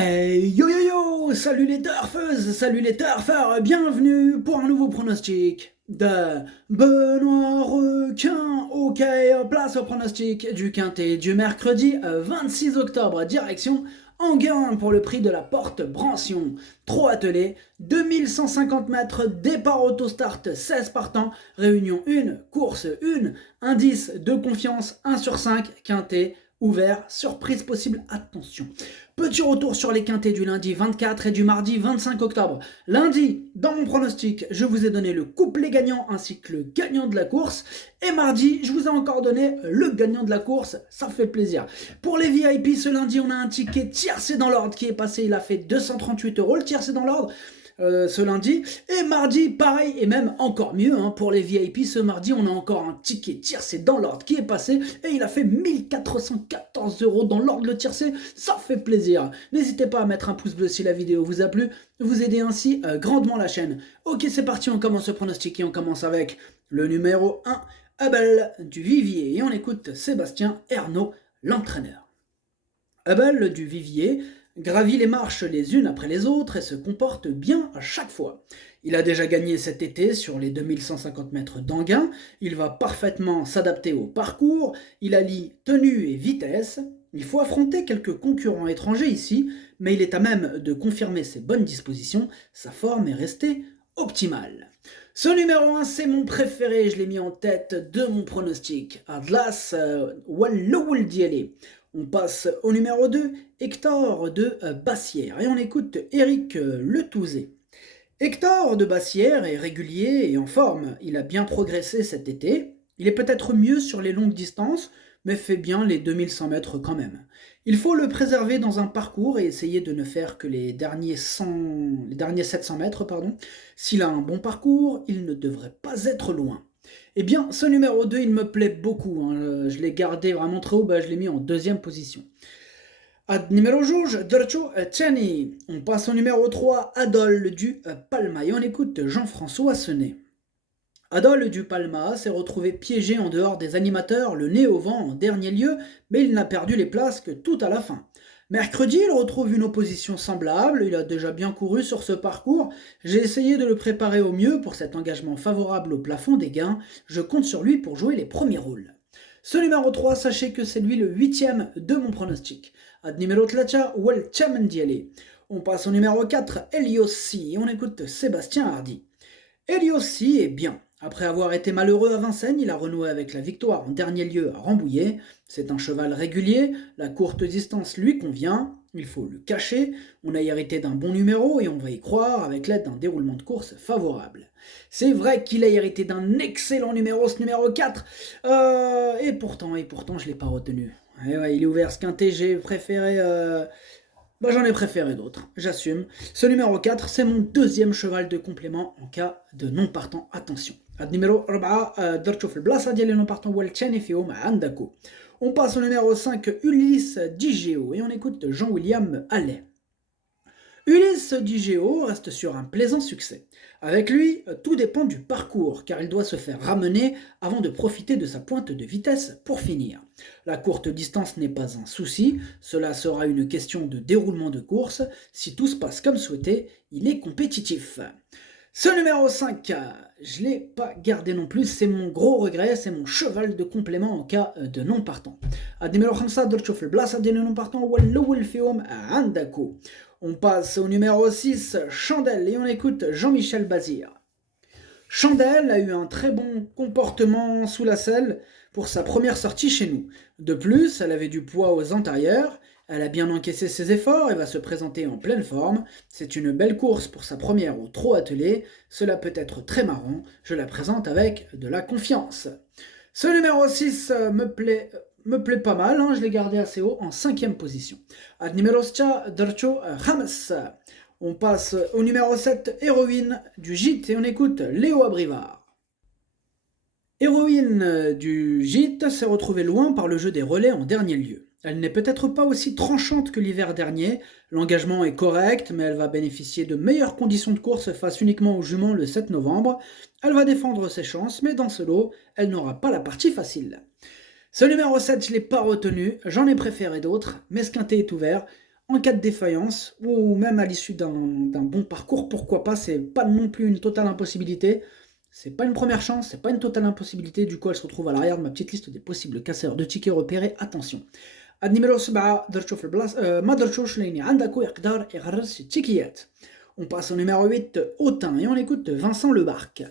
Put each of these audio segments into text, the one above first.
Hey yo yo yo, salut les turfeuses, salut les turfeurs, bienvenue pour un nouveau pronostic de Benoît Requin. Ok, place au pronostic du quintet du mercredi 26 octobre, direction Enghien pour le prix de la Porte Brancion. 3 attelés, 2150 mètres, départ auto-start, 16 partants, réunion 1, course 1, indice de confiance 1 sur 5, quintet ouvert, surprise possible, attention. Petit retour sur les quintets du lundi 24 et du mardi 25 octobre. Lundi, dans mon pronostic, je vous ai donné le couplet gagnant ainsi que le gagnant de la course. Et mardi, je vous ai encore donné le gagnant de la course. Ça fait plaisir. Pour les VIP, ce lundi, on a un ticket tiercé dans l'ordre qui est passé. Il a fait 238 euros le tiercé dans l'ordre. Ce lundi. Et mardi, pareil, et même encore mieux, pour les VIP, ce mardi, on a encore un ticket tiercé dans l'ordre qui est passé, et il a fait 1414 euros dans l'ordre le tiercé, ça fait plaisir. N'hésitez pas à mettre un pouce bleu si la vidéo vous a plu, vous aidez ainsi grandement la chaîne. Ok, c'est parti, on commence le pronostic et on commence avec le numéro 1, Abel du Vivier, et on écoute Sébastien Ernaud, l'entraîneur. Abel du Vivier gravit les marches les unes après les autres et se comporte bien à chaque fois. Il a déjà gagné cet été sur les 2150 mètres d'Enghien, il va parfaitement s'adapter au parcours, il allie tenue et vitesse. Il faut affronter quelques concurrents étrangers ici, mais il est à même de confirmer ses bonnes dispositions, sa forme est restée optimale. Ce numéro 1, c'est mon préféré, je l'ai mis en tête de mon pronostic. Atlas Walloul Diele. On passe au numéro 2, Hector de Bassière. Et on écoute Eric Letouzé. Hector de Bassière est régulier et en forme. Il a bien progressé cet été. Il est peut-être mieux sur les longues distances, mais fait bien les 2100 mètres quand même. Il faut le préserver dans un parcours et essayer de ne faire que les derniers 700 mètres. S'il a un bon parcours, il ne devrait pas être loin. Eh bien, ce numéro 2, il me plaît beaucoup. Je l'ai gardé vraiment très haut, je l'ai mis en deuxième position. Numéro Georges, Dercho Tchani. On passe au numéro 3, Adol du Palma. Et on écoute Jean-François Senet. Adol du Palma s'est retrouvé piégé en dehors des animateurs, le nez au vent en dernier lieu, mais il n'a perdu les places que tout à la fin. Mercredi, il retrouve une opposition semblable, il a déjà bien couru sur ce parcours, j'ai essayé de le préparer au mieux pour cet engagement favorable au plafond des gains, je compte sur lui pour jouer les premiers rôles. Ce numéro 3, sachez que c'est lui le 8e de mon pronostic. Ad numéro tlacha Wal Chamendiele. On passe au numéro 4, Eliossi, et on écoute Sébastien Hardy. Eliossi est bien. Après avoir été malheureux à Vincennes, il a renoué avec la victoire en dernier lieu à Rambouillet. C'est un cheval régulier, la courte distance lui convient, il faut le cacher, on a hérité d'un bon numéro et on va y croire avec l'aide d'un déroulement de course favorable. C'est vrai qu'il a hérité d'un excellent numéro, ce numéro 4, et pourtant je ne l'ai pas retenu. Ouais, il est ouvert ce quintet, j'ai préféré... j'en ai préféré d'autres, j'assume. Ce numéro 4, c'est mon deuxième cheval de complément en cas de non partant. Attention. Ad numéro 4, درتو في البلاصة ديال non partant والثاني فيهم عندكو. On passe au numéro 5, Ulysse Digéo, et on écoute Jean-William Allais. Ulysse Digéo reste sur un plaisant succès. Avec lui, tout dépend du parcours, car il doit se faire ramener avant de profiter de sa pointe de vitesse pour finir. La courte distance n'est pas un souci, cela sera une question de déroulement de course. Si tout se passe comme souhaité, il est compétitif. Ce numéro 5, je ne l'ai pas gardé non plus, c'est mon gros regret, c'est mon cheval de complément en cas de non partant. Numéro 5 درتو في البلاصة ديال non partant والأول فيهم عندكو. On passe au numéro 6, Chandelle, et on écoute Jean-Michel Bazir. Chandelle a eu un très bon comportement sous la selle pour sa première sortie chez nous. De plus, elle avait du poids aux antérieurs, elle a bien encaissé ses efforts et va se présenter en pleine forme. C'est une belle course pour sa première au trot attelé, cela peut être très marrant, je la présente avec de la confiance. Ce numéro 6 me plaît pas mal, je l'ai gardé assez haut en 5e position. Ad numéro 7, Dercho James. On passe au numéro 7, Héroïne du Gîte, et on écoute Léo Abrivard. Héroïne du Gîte s'est retrouvée loin par le jeu des relais en dernier lieu. Elle n'est peut-être pas aussi tranchante que l'hiver dernier, l'engagement est correct, mais elle va bénéficier de meilleures conditions de course face uniquement aux juments le 7 novembre. Elle va défendre ses chances, mais dans ce lot, elle n'aura pas la partie facile. Ce numéro 7, je ne l'ai pas retenu, j'en ai préféré d'autres, mais ce quintet est ouvert. En cas de défaillance, ou même à l'issue d'un bon parcours, pourquoi pas, c'est pas non plus une totale impossibilité. C'est pas une première chance, c'est pas une totale impossibilité, du coup elle se retrouve à l'arrière de ma petite liste des possibles casseurs de tickets repérés, attention. النمرة 7 درتو في البلاصة ما درتوش لأن عندكو يقدر يغرس التيكيات. On passe au numéro 8, Autun, et on écoute Vincent Lebarque.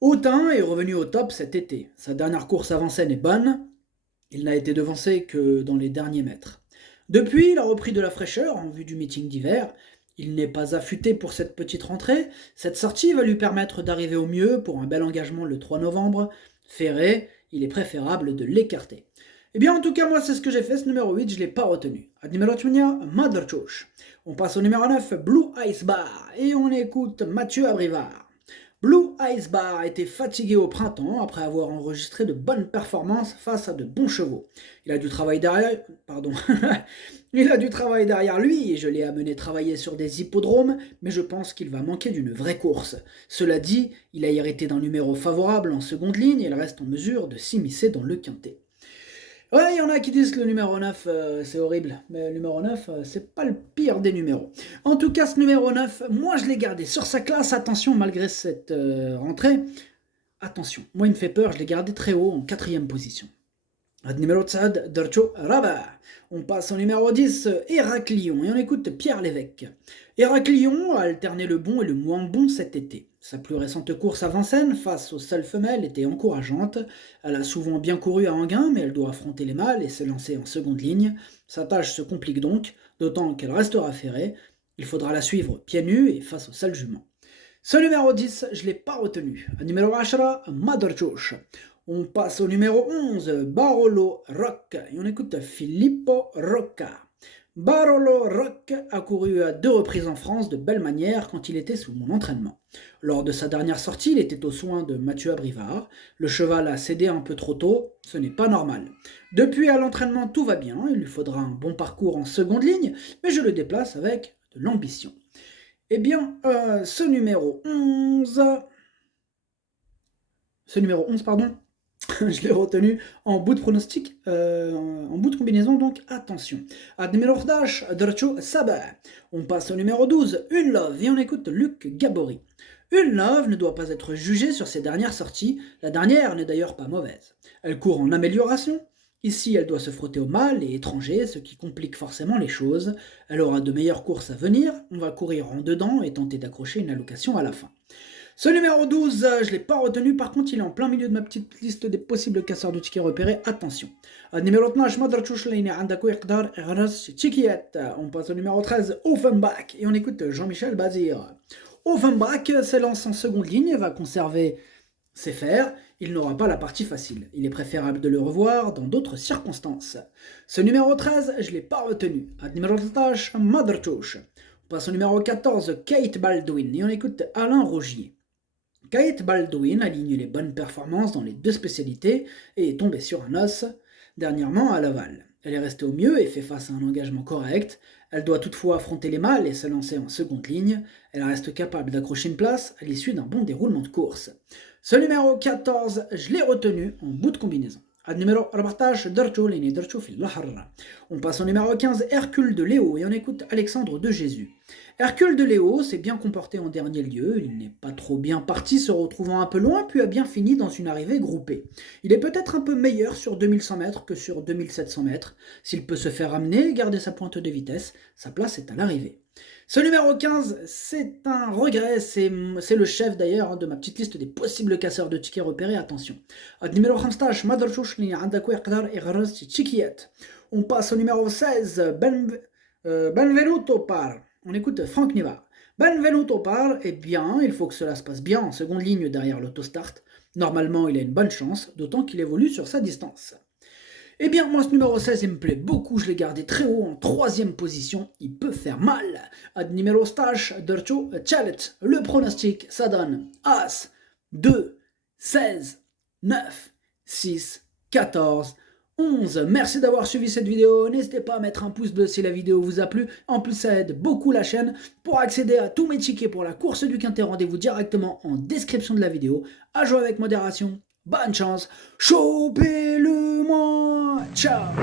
Autun est revenu au top cet été. Sa dernière course à Vincennes est bonne. Il n'a été devancé que dans les derniers mètres. Depuis, il a repris de la fraîcheur en vue du meeting d'hiver. Il n'est pas affûté pour cette petite rentrée. Cette sortie va lui permettre d'arriver au mieux pour un bel engagement le 3 novembre. Ferré, il est préférable de l'écarter. Eh bien, en tout cas, moi, c'est ce que j'ai fait. Ce numéro 8, je ne l'ai pas retenu. Numéro 8, Mother Chosh. On passe au numéro 9, Blue Ice Bar. Et on écoute Mathieu Abrivard. Blue Ice Bar était fatigué au printemps après avoir enregistré de bonnes performances face à de bons chevaux. Il a du travail derrière, il a du travail derrière lui et je l'ai amené travailler sur des hippodromes, mais je pense qu'il va manquer d'une vraie course. Cela dit, il a hérité d'un numéro favorable en seconde ligne et il reste en mesure de s'immiscer dans le quintet. Ouais, il y en a qui disent que le numéro 9, c'est horrible. Mais le numéro 9, c'est pas le pire des numéros. En tout cas, ce numéro 9, moi, je l'ai gardé sur sa classe. Attention, malgré cette rentrée. Attention, moi, il me fait peur. Je l'ai gardé très haut, en 4e position. Numéro 9, Dercho Rabat. On passe au numéro 10, Héraclion. Et on écoute Pierre Lévesque. Héraclion a alterné le bon et le moins bon cet été. Sa plus récente course à Vincennes, face aux seules femelles, était encourageante. Elle a souvent bien couru à Enghien, mais elle doit affronter les mâles et se lancer en seconde ligne. Sa tâche se complique donc, d'autant qu'elle restera ferrée. Il faudra la suivre pieds nus et face aux seules juments. Ce numéro 10, je ne l'ai pas retenu. Numéro 10, Mother Chosh. On passe au numéro 11, Barolo Rock, et on écoute Filippo Rocca. Barolo Rock a couru à 2 reprises en France de belle manière quand il était sous mon entraînement. Lors de sa dernière sortie, il était aux soins de Mathieu Abrivard. Le cheval a cédé un peu trop tôt, ce n'est pas normal. Depuis à l'entraînement, tout va bien, il lui faudra un bon parcours en seconde ligne, mais je le déplace avec de l'ambition. Eh bien, ce numéro 11, je l'ai retenu en bout de pronostic, en bout de combinaison, donc attention. Numéro 11, Dercho Saba. On passe au numéro 12, Une Love, et on écoute Luc Gabory. Une Love ne doit pas être jugée sur ses dernières sorties, la dernière n'est d'ailleurs pas mauvaise. Elle court en amélioration. Ici, elle doit se frotter aux mâles et étrangers, ce qui complique forcément les choses. Elle aura de meilleures courses à venir, on va courir en dedans et tenter d'accrocher une allocation à la fin. Ce numéro 12, je ne l'ai pas retenu, par contre il est en plein milieu de ma petite liste des possibles casseurs de tickets repérés, attention. Numéro 12, on passe au numéro 13, Offenbach, et on écoute Jean-Michel Bazir. Offenbach s'élance en seconde ligne et va conserver ses fers, il n'aura pas la partie facile. Il est préférable de le revoir dans d'autres circonstances. Ce numéro 13, je ne l'ai pas retenu. Numéro 13, Mother Chosh. On passe au numéro 14, Kate Baldwin, et on écoute Alain Rogier. Kate Baldwin aligne les bonnes performances dans les 2 spécialités et est tombée sur un os dernièrement à Laval. Elle est restée au mieux et fait face à un engagement correct. Elle doit toutefois affronter les mâles et se lancer en seconde ligne. Elle reste capable d'accrocher une place à l'issue d'un bon déroulement de course. Ce numéro 14, je l'ai retenu en bout de combinaison. Numéro 14, Dercho Lini Dercho Fil Lahar. On passe au numéro 15, Hercule de Léo, et on écoute Alexandre de Jésus. Hercule de Léo s'est bien comporté en dernier lieu, il n'est pas trop bien parti, se retrouvant un peu loin, puis a bien fini dans une arrivée groupée. Il est peut-être un peu meilleur sur 2100 mètres que sur 2700 mètres. S'il peut se faire ramener et garder sa pointe de vitesse, sa place est à l'arrivée. Ce numéro 15, c'est un regret, c'est le chef d'ailleurs de ma petite liste des possibles casseurs de tickets repérés, attention. Numéro 15, Mother Chosh, on passe au numéro 16, Benvenuto Par. On écoute Franck Nivard. Benvenuto Par, eh bien, il faut que cela se passe bien en seconde ligne derrière l'autostart. Normalement, il a une bonne chance, d'autant qu'il évolue sur sa distance. Eh bien, moi, ce numéro 16, il me plaît beaucoup. Je l'ai gardé très haut en 3e position. Il peut faire mal. Numéro stage, Dercho Chalet. Le pronostic, ça donne As, 2, 16, 9, 6, 14, 11. Merci d'avoir suivi cette vidéo. N'hésitez pas à mettre un pouce bleu si la vidéo vous a plu. En plus, ça aide beaucoup la chaîne. Pour accéder à tous mes tickets pour la course du Quintet, rendez-vous directement en description de la vidéo. À jouer avec modération. Bonne chance. Chopez-le-moi. Ciao.